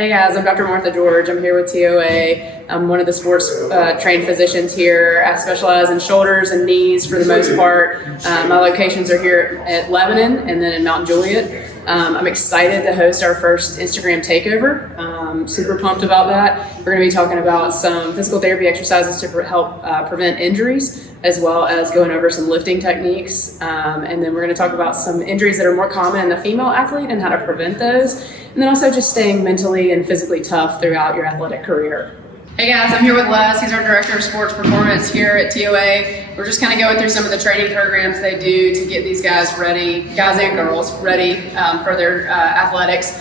Hey guys, I'm Dr. Martha George. I'm here with TOA. I'm one of the sports trained physicians here. I specialize in shoulders and knees for the most part. My locations are here at Lebanon and then in Mount Juliet. I'm excited to host our first Instagram takeover. Super pumped about that. We're going to be talking about some physical therapy exercises to help prevent injuries, as well as going over some lifting techniques. And then we're going to talk about some injuries that are more common in the female athlete and how to prevent those. And then also just staying mentally and physically tough throughout your athletic career. Hey guys, I'm here with Les. He's our Director of Sports Performance here at TOA. We're just kind of going through some of the training programs they do to get these guys ready, guys and girls, ready for their athletics,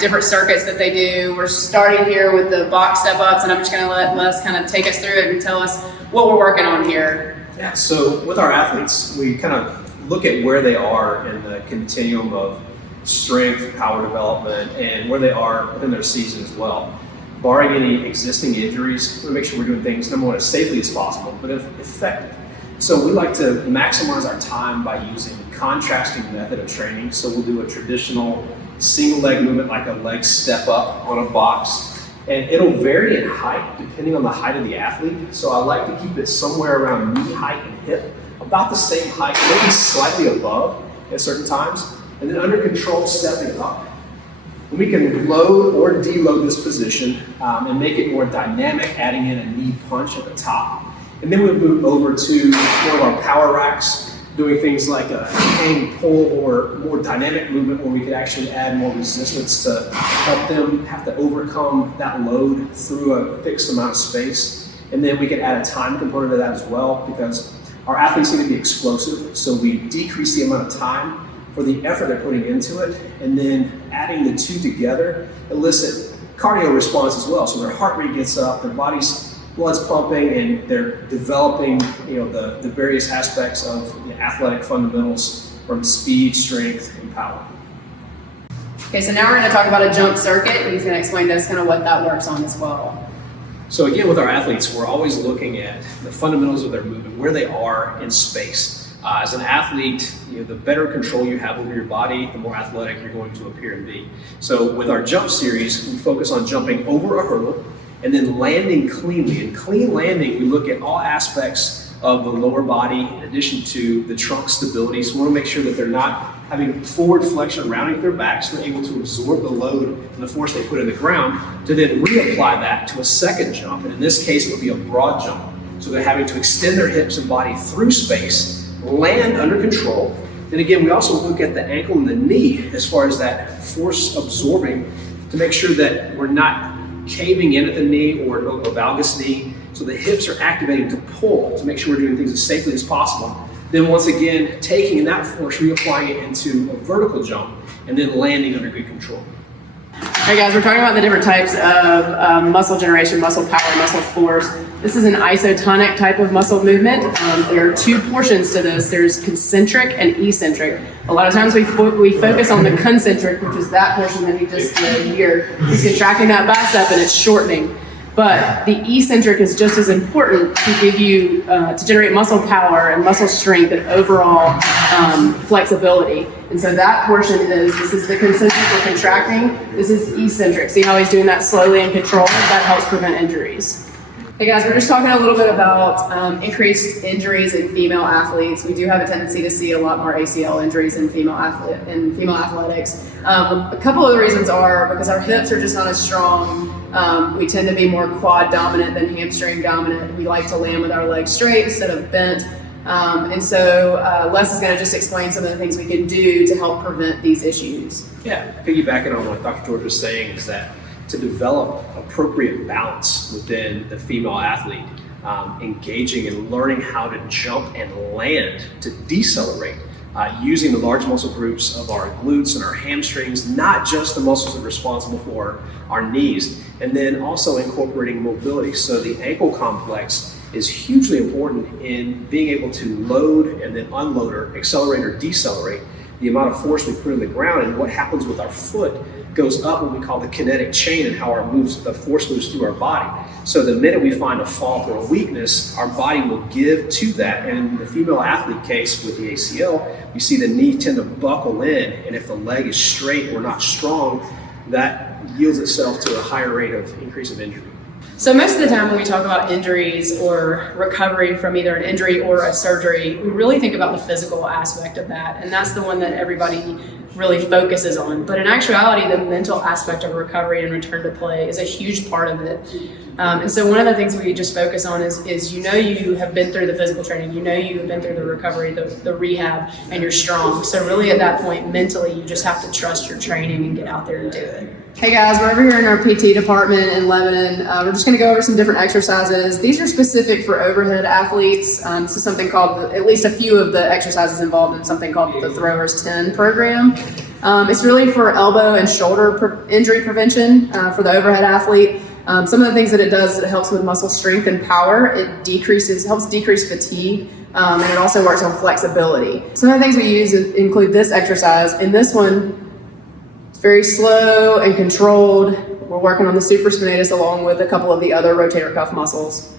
different circuits that they do. We're starting here with the box step-ups, and I'm just going to let Les kind of take us through it and tell us what we're working on here. Yeah, so with our athletes, we kind of look at where they are in the continuum of strength, power development, and where they are within their season as well. Barring any existing injuries, we want to make sure we're doing things, number one, as safely as possible, but effective. So we like to maximize our time by using contrasting method of training. So we'll do a traditional single leg movement, like a leg step up on a box, and it'll vary in height depending on the height of the athlete. So I like to keep it somewhere around knee height and hip, about the same height, maybe slightly above at certain times, and then under control, stepping up. We can load or deload this position and make it more dynamic, adding in a knee punch at the top. And then we move over to one of our power racks, doing things like a hang pull or more dynamic movement where we could actually add more resistance to help them have to overcome that load through a fixed amount of space. And then we can add a time component to that as well, because our athletes need to be explosive. So we decrease the amount of time for the effort they're putting into it, and then adding the two together elicit cardio response as well. So their heart rate gets up, their body's blood's pumping, and they're developing, the various aspects of the athletic fundamentals from speed, strength, and power. Okay, so now we're going to talk about a jump circuit, and he's going to explain to us kind of what that works on as well. So again, with our athletes, we're always looking at the fundamentals of their movement, where they are in space. As an athlete, the better control you have over your body, the more athletic you're going to appear and be. So with our jump series, we focus on jumping over a hurdle and then landing cleanly. In clean landing, we look at all aspects of the lower body in addition to the trunk stability. So we want to make sure that they're not having forward flexion around their back, so they're able to absorb the load and the force they put in the ground to then reapply that to a second jump. And in this case, it would be a broad jump. So they're having to extend their hips and body through space, land under control. And again, we also look at the ankle and the knee as far as that force absorbing to make sure that we're not caving in at the knee or a valgus knee. So the hips are activating to pull to make sure we're doing things as safely as possible. Then once again, taking that force, reapplying it into a vertical jump, and then landing under good control. All right guys, we're talking about the different types of muscle generation, muscle power, muscle force. This is an isotonic type of muscle movement. There are two portions to this. There's concentric and eccentric. A lot of times we focus on the concentric, which is that portion that he just did here. He's contracting that bicep and it's shortening. But the eccentric is just as important to give you, to generate muscle power and muscle strength and overall flexibility. And so that portion this is the concentric or contracting, this is eccentric. See how he's doing that slowly and controlled? That helps prevent injuries. Hey guys, we're just talking a little bit about increased injuries in female athletes. We do have a tendency to see a lot more ACL injuries in female athletics. A couple of the reasons are because our hips are just not as strong. We tend to be more quad dominant than hamstring dominant. We like to land with our legs straight instead of bent. And so Les is going to just explain some of the things we can do to help prevent these issues. Yeah, piggybacking on what Dr. George was saying is that to develop appropriate balance within the female athlete, engaging and learning how to jump and land to decelerate, using the large muscle groups of our glutes and our hamstrings, not just the muscles that are responsible for our knees, and then also incorporating mobility. So the ankle complex is hugely important in being able to load and then unload or accelerate or decelerate the amount of force we put in the ground, and what happens with our foot goes up what we call the kinetic chain and how the force moves through our body. So the minute we find a fault or a weakness, our body will give to that. And in the female athlete case with the ACL, we see the knee tend to buckle in, and if the leg is straight or not strong, that yields itself to a higher rate of increase of injury? So most of the time when we talk about injuries or recovery from either an injury or a surgery, we really think about the physical aspect of that. And that's the one that everybody really focuses on. But in actuality, the mental aspect of recovery and return to play is a huge part of it. And so one of the things we just focus on is you have been through the physical training, you have been through the recovery, the rehab, and you're strong. So really at that point, mentally, you just have to trust your training and get out there and do it. Hey guys, we're over here in our PT department in Lebanon. We're just going to go over some different exercises. These are specific for overhead athletes. This is something called, at least a few of the exercises involved in something called the Throwers 10 program. It's really for elbow and shoulder injury prevention for the overhead athlete. Some of the things that it does is it helps with muscle strength and power. It helps decrease fatigue, and it also works on flexibility. Some of the things we use include this exercise. In this one, it's very slow and controlled. We're working on the supraspinatus along with a couple of the other rotator cuff muscles.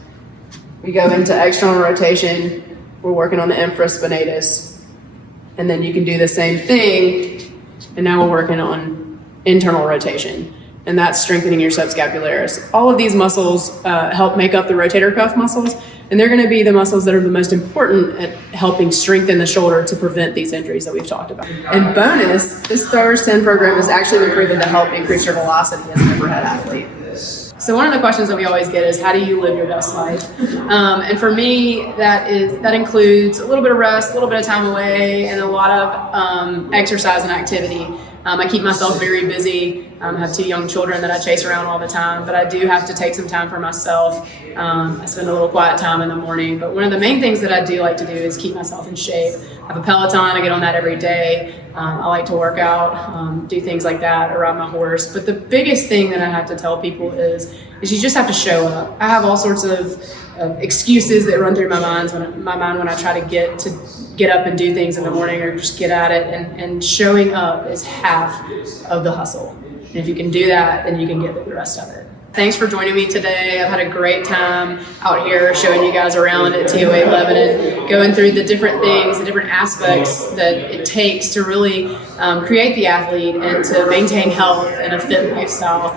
We go into external rotation. We're working on the infraspinatus. And then you can do the same thing. And now we're working on internal rotation. And that's strengthening your subscapularis. All of these muscles help make up the rotator cuff muscles, and they're going to be the muscles that are the most important at helping strengthen the shoulder to prevent these injuries that we've talked about. And bonus, this Throwers 10 program has actually been proven to help increase your velocity as an overhead athlete. So one of the questions that we always get is, how do you live your best life? And for me, that includes a little bit of rest, a little bit of time away, and a lot of exercise and activity. I keep myself very busy. I have 2 young children that I chase around all the time, but I do have to take some time for myself. I spend a little quiet time in the morning, but one of the main things that I do like to do is keep myself in shape. I have a Peloton, I get on that every day. I like to work out, do things like that, or ride my horse. But the biggest thing that I have to tell people is you just have to show up. I have all sorts of excuses that run through my mind when I try to get up and do things in the morning or just get at it, and showing up is half of the hustle. And if you can do that, then you can get the rest of it. Thanks for joining me today. I've had a great time out here showing you guys around at TOA Lebanon, going through the different things, the different aspects that it takes to really create the athlete and to maintain health and a fit lifestyle.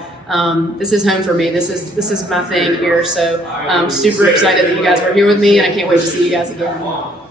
This is home for me. This is my thing here. So I'm super excited that you guys were here with me, and I can't wait to see you guys again.